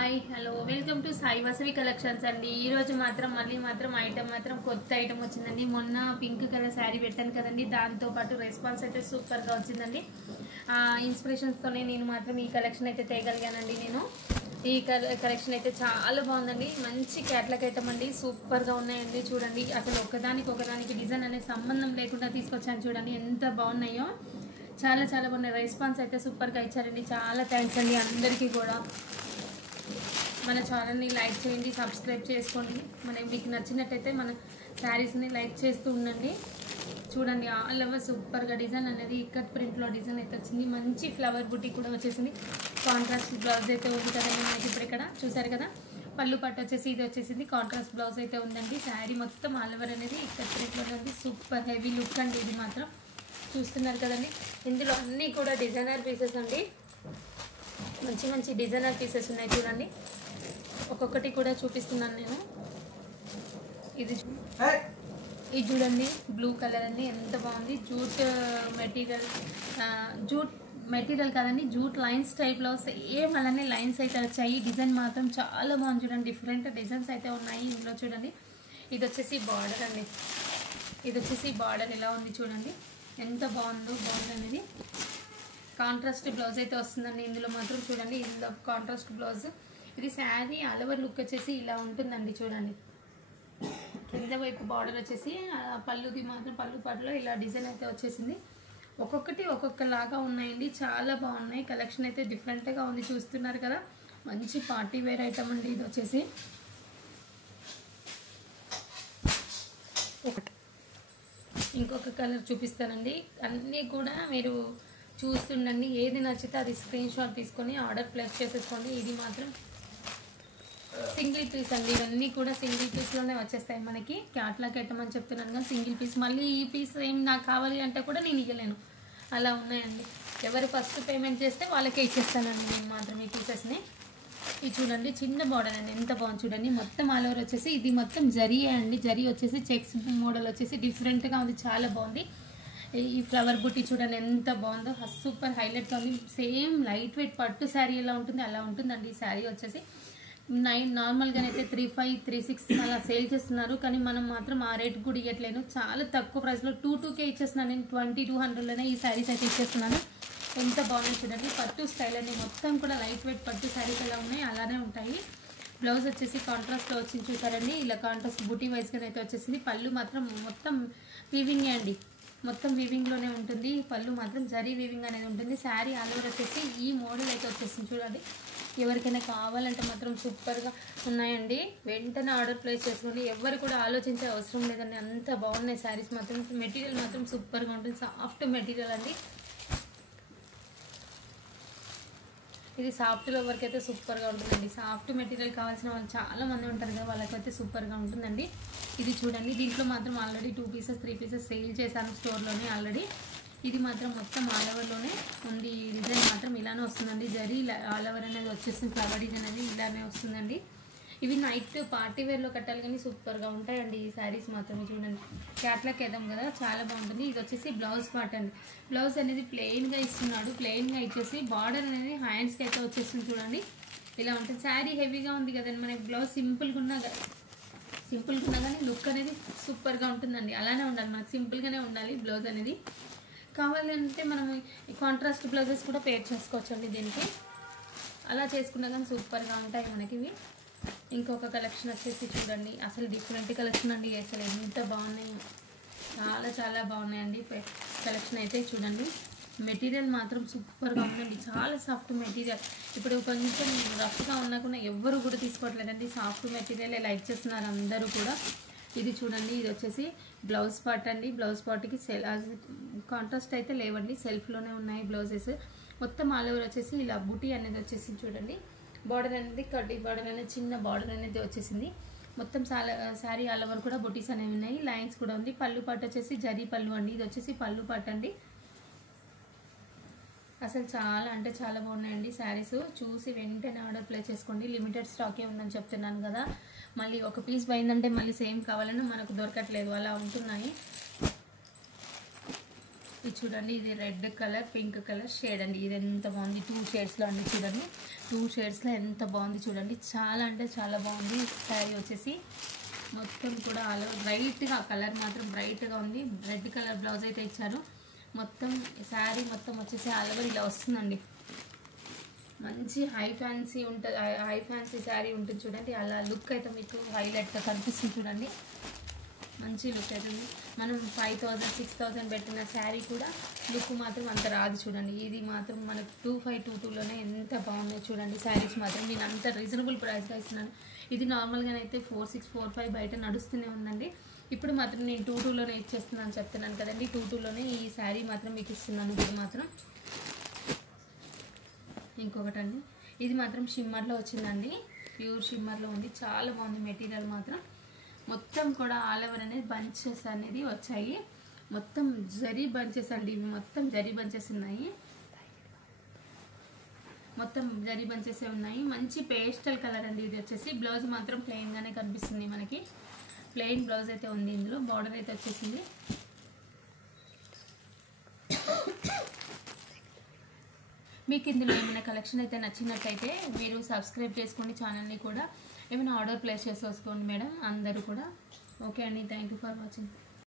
Hi hello welcome to Sai Vasavi collections అండి. ఈ రోజు మాత్రం ఐటమ్ మాత్రం కొత్త ఐటమ్ వచ్చిందండి. మొన్న పింక్ కలర్ శారీ పెట్టాను కదండి, దాంతో పాటు రెస్పాన్స్ అయితే సూపర్ గా వచ్చిందండి. ఇన్స్పిరేషన్స్ తోనే నేను మాత్రం ఈ కలెక్షన్ అయితే తేగలిగానండి. నేను ఈ కలెక్షన్ అయితే చాలా బాగుందండి. మంచి క్యాట్లాగ్ ఐటమ్ అండి, సూపర్ గా ఉన్నాయండి. చూడండి, అసలు ఒకదానికి డిజైన్ అనే సంబంధం లేకుండా తీసుకొచ్చాను. చూడండి ఎంత బాగున్నాయో, చాలా చాలా బాగున్నాయి. రెస్పాన్స్ అయితే సూపర్ గా ఇచ్చారండి. చాలా థ్యాంక్స్ అండి అందరికీ కూడా. మన ఛానల్ని లైక్ చేయండి, సబ్స్క్రైబ్ చేసుకోండి. మీకు నచ్చినట్టయితే మన శారీస్ని లైక్ చేస్తూ ఉండండి. చూడండి, ఆల్ ఓవర్ సూపర్గా డిజైన్ అనేది ఇక్కత్ ప్రింట్లో డిజైన్ అయితే వచ్చింది. మంచి ఫ్లవర్ బుట్టి కూడా వచ్చేసింది. కాంట్రాస్ట్ బ్లౌజ్ అయితే ఉంది కదండి మనకి. ఇప్పుడు ఇక్కడ చూసారు కదా, పళ్ళు పట్టు వచ్చేసి ఇది వచ్చేసింది. కాంట్రాస్ట్ బ్లౌజ్ అయితే ఉందండి. శారీ మొత్తం ఆల్ ఓవర్ అనేది ఇక్కత్ ప్రింట్లోనే ఉంది. సూపర్ హెవీ లుక్ అండి. ఇది మాత్రం చూస్తున్నారు కదండి. ఇందులో అన్నీ కూడా డిజైనర్ పీసెస్ అండి. మంచి మంచి డిజైనర్ పీసెస్ ఉన్నాయి. చూడండి, ఒక్కొక్కటి కూడా చూపిస్తున్నాను నేను. ఇది చూడండి, బ్లూ కలర్ అండి, ఎంత బాగుంది. జూట్ మెటీరియల్ కాదండి, జూట్ లైన్స్ టైప్లో సేమ్ అలానే లైన్స్ అయితే వచ్చాయి. డిజైన్ మాత్రం చాలా బాగుంది. చూడండి, డిఫరెంట్ డిజైన్స్ అయితే ఉన్నాయి ఇందులో. చూడండి, ఇది వచ్చేసి బార్డర్ అండి. ఇది వచ్చేసి బార్డర్ ఎలా ఉంది చూడండి, ఎంత బాగుందో బార్డర్ అనేది. కాంట్రాస్ట్ బ్లౌజ్ అయితే వస్తుందండి ఇందులో మాత్రం. చూడండి, ఇందులో కాంట్రాస్ట్ బ్లౌజ్. ఇది శారీ ఆల్ ఓవర్ లుక్ వచ్చేసి ఇలా ఉంటుందండి. చూడండి, కింద వైపు బార్డర్ వచ్చేసి పళ్ళుది మాత్రం పళ్ళు పాటలో ఇలా డిజైన్ అయితే వచ్చేసింది. ఒక్కొక్కటి ఒక్కొక్కలాగా ఉన్నాయండి, చాలా బాగున్నాయి. కలెక్షన్ అయితే డిఫరెంట్గా ఉంది, చూస్తున్నారు కదా. మంచి పార్టీ వేర్ ఐటమ్ అండి ఇది వచ్చేసి. ఇంకొక కలర్ చూపిస్తానండి. అన్నీ కూడా మీరు చూస్తుండండి. ఏది నచ్చితే అది స్క్రీన్ షాట్ తీసుకొని ఆర్డర్ ప్లేస్ చేసేసుకోండి. ఇది మాత్రం సింగిల్ పీస్ అండి. ఇవన్నీ కూడా సింగిల్ పీస్లోనే వచ్చేస్తాయి మనకి. క్యాట్లాగ్ ఐటమ్ అని చెప్తున్నాను కదా, సింగిల్ పీస్. మళ్ళీ ఈ పీస్ ఏం నాకు కావాలి అంటే కూడా నేను ఇవ్వలేను, అలా ఉన్నాయండి. ఎవరు ఫస్ట్ పేమెంట్ చేస్తే వాళ్ళకే ఇచ్చేస్తానండి నేను మాత్రం ఈ పీసెస్ని. ఇది చూడండి, చిన్న బార్డర్ అండి, ఎంత బాగుంది. చూడండి, మొత్తం ఆల్ ఓవర్ వచ్చేసి ఇది మొత్తం జరీ అండి. జరీ వచ్చేసి చెక్స్ మోడల్ వచ్చేసి డిఫరెంట్గా ఉంది, చాలా బాగుంది. ఈ ఫ్లవర్ బుట్టి చూడండి ఎంత బాగుందో, సూపర్ హైలైట్గా ఉంది. సేమ్ లైట్ వెయిట్ పట్టు శారీ ఎలా ఉంటుంది అలా ఉంటుందండి ఈ శారీ వచ్చేసి. నార్మల్గానైతే 3500, 3600 అలా సేల్ చేస్తున్నారు, కానీ మనం మాత్రం ఆ రేట్ కూడా ఇవ్వట్లేను. చాలా తక్కువ ప్రైస్లో 2,200 ఇచ్చేస్తున్నాను నేను. 2200లోనే ఈ శారీస్ అయితే ఇచ్చేస్తున్నాను. ఎంత బాగుంది చూడండి. పట్టు స్టైల్ అండి, మొత్తం కూడా లైట్ వెయిట్ పట్టు శారీస్ ఎలా ఉన్నాయి అలానే ఉంటాయి. బ్లౌజ్ వచ్చేసి కాంట్రాస్ట్లో వచ్చింది చూసారండి, ఇలా కాంట్రాస్ట్ బూటీ వైజ్గా అయితే వచ్చేసింది. పళ్ళు మాత్రం మొత్తం వీవింగే అండి, మొత్తం వీవింగ్లోనే ఉంటుంది. పళ్ళు మాత్రం జరీ వీవింగ్ అనేది ఉంటుంది. శారీ ఆల్ ఓవర్ వచ్చేసి ఈ మోడల్ అయితే వచ్చేసింది. చూడండి, ఎవరికైనా కావాలంటే మాత్రం సూపర్గా ఉన్నాయండి. వెంటనే ఆర్డర్ ప్లేస్ చేసుకోండి. ఎవరు కూడా ఆలోచించే అవసరం లేదండి, అంత బాగున్నాయి శారీస్ మాత్రం. మెటీరియల్ మాత్రం సూపర్గా ఉంటుంది, సాఫ్ట్ మెటీరియల్ అండి. ఇది సాఫ్ట్లో వరకు అయితే సూపర్గా ఉంటుందండి. సాఫ్ట్ మెటీరియల్ కావాల్సిన వాళ్ళు చాలా మంది ఉంటారు కదా, వాళ్ళకైతే సూపర్గా ఉంటుందండి. ఇది చూడండి, దీంట్లో మాత్రం ఆల్రెడీ 2 పీసెస్ 3 పీసెస్ సేల్ చేశాను స్టోర్లోనే ఆల్రెడీ. ఇది మాత్రం మొత్తం ఆల్ ఓవర్లోనే ఉంది. ఈ డిజైన్ మాత్రం ఇలానే వస్తుందండి. జరీ ఆల్ ఓవర్ అనేది వచ్చేస్తుంది. ఫ్లవర్ డిజైన్ అనేది ఇలానే వస్తుందండి. ఇవి నైట్ పార్టీ వేర్లో కట్టాలి కానీ సూపర్గా ఉంటాయండి ఈ శారీస్ మాత్రమే. చూడండి, క్యాట్లాగ్ వేద్దాం కదా, చాలా బాగుంటుంది. ఇది వచ్చేసి బ్లౌజ్ పార్ట్ అండి. బ్లౌజ్ అనేది ప్లెయిన్గా ఇస్తున్నాడు. ప్లెయిన్గా ఇచ్చేసి బార్డర్ అనేది హ్యాండ్స్కి అయితే వచ్చేస్తుంది. చూడండి, ఇలా ఉంటుంది. శారీ హెవీగా ఉంది కదండి, మనకి బ్లౌజ్ సింపుల్గా ఉన్నా కానీ లుక్ అనేది సూపర్గా ఉంటుందండి. అలానే ఉండాలి, మనకు సింపుల్గానే ఉండాలి బ్లౌజ్ అనేది. కావాలంటే మనం కాంట్రాస్ట్ బ్లౌజెస్ కూడా పేర్ చేసుకోవచ్చు అండి దీనికి. అలా చేసుకున్నా కానీ సూపర్గా ఉంటాయి మనకి ఇవి. ఇంకొక కలెక్షన్ వచ్చేసి చూడండి, అసలు డిఫరెంట్ కలెక్షన్ అండి. అసలు ఎంత బాగున్నాయి, చాలా చాలా బాగున్నాయండి కలెక్షన్ అయితే. చూడండి, మెటీరియల్ మాత్రం సూపర్గా ఉందండి, చాలా సాఫ్ట్ మెటీరియల్. ఇప్పుడు కొంచెం రఫ్గా ఉన్నా కూడా ఎవ్వరు కూడా తీసుకోవట్లేదండి, సాఫ్ట్ మెటీరియల్ లైక్ చేస్తున్నారు అందరూ కూడా. ఇది చూడండి, ఇది వచ్చేసి బ్లౌజ్ పార్ట్ అండి. బ్లౌజ్ పార్ట్కి కాంట్రాస్ట్ అయితే లేవండి, సెల్ఫ్లోనే ఉన్నాయి బ్లౌజెస్. మొత్తం ఆల్ ఓవర్ వచ్చేసి ఇలా బుటీ అనేది వచ్చేసి చూడండి. బార్డర్ అనేది కడ్డీ బార్డర్ అనేది, చిన్న బార్డర్ అనేది వచ్చేసింది. మొత్తం శారీ ఆల్ ఓవర్ కూడా బుటీస్ అనేవి ఉన్నాయి, లైన్స్ కూడా ఉంది. పళ్ళు పాటు వచ్చేసి జరీ పళ్ళు అండి. ఇది వచ్చేసి పళ్ళు పాటు అండి. అసలు చాలా అంటే చాలా బాగున్నాయండి శారీస్. చూసి వెంటనే ఆర్డర్ ప్లేస్ చేసుకోండి. లిమిటెడ్ స్టాకే ఉందని చెప్తున్నాను కదా, మళ్ళీ ఒక పీస్ పోయిందంటే మళ్ళీ సేమ్ కావాలని మనకు దొరకట్లేదు, అలా ఉంటున్నాయి. ఇది చూడండి, ఇది red colour pink colour shade అండి. ఇది ఎంత బాగుంది, 2 షేడ్స్లో అండి. చూడండి 2 షేడ్స్లో ఎంత బాగుంది చూడండి. చాలా అంటే చాలా బాగుంది. శారీ వచ్చేసి మొత్తం కూడా ఆల్ ఓవర్ బ్రైట్గా, కలర్ మాత్రం బ్రైట్గా ఉంది. రెడ్ కలర్ బ్లౌజ్ అయితే ఇచ్చారు. మొత్తం శారీ మొత్తం వచ్చేసి ఆల్ ఓవర్ ఇలా వస్తుందండి. మంచి హై ఫ్యాన్సీ ఉంటుంది, హై ఫ్యాన్సీ శారీ ఉంటుంది చూడండి. అలా లుక్ అయితే మీకు హైలైట్గా కనిపిస్తుంది చూడండి. మంచి లుక్ అవుతుంది. మనం 5000 6000 పెట్టిన శారీ కూడా లుక్ మాత్రం అంత రాదు చూడండి. ఇది మాత్రం మనకు 2522లోనే ఎంత బాగున్నాయి చూడండి. శారీస్ మాత్రం నేను అంత రీజనబుల్ ప్రైస్గా ఇస్తున్నాను. ఇది నార్మల్గానైతే 46 45 బయట నడుస్తూనే ఉందండి. ఇప్పుడు మాత్రం నేను 22లోనే ఇచ్చేస్తున్నాను చెప్తున్నాను కదండి. 22లోనే ఈ శారీ మాత్రం మీకు ఇస్తున్నాను. ఇది మాత్రం ఇంకొకటండి, ఇది మాత్రం షిమ్మర్లో వచ్చిందండి. ప్యూర్ షిమ్మర్లో ఉంది. చాలా బాగుంది మెటీరియల్ మాత్రం. మొత్తం కూడా ఆల్ ఓవర్ అనేది బంచెస్ అనేది వచ్చాయి. మొత్తం జరీ బంచెస్ అండి. ఇవి మొత్తం జరీ బంచెస్ ఉన్నాయి. మొత్తం జరీ బంచెస్ ఉన్నాయి. మంచి పేస్టల్ కలర్ అండి. ఇది వచ్చేసి బ్లౌజ్ మాత్రం ప్లెయిన్గానే కనిపిస్తుంది మనకి. ప్లెయిన్ బ్లౌజ్ అయితే ఉంది. ఇందులో బార్డర్ అయితే వచ్చేసింది. మీకు ఇందులో ఏమైనా కలెక్షన్ అయితే నచ్చినట్లయితే మీరు సబ్స్క్రైబ్ చేసుకోండి ఛానల్ని కూడా. ఏమైనా ఆర్డర్ ప్లేస్ చేసి వసుకోండి మేడం అందరూ కూడా. ఓకే అండి, థ్యాంక్ యూ ఫర్ వాచింగ్.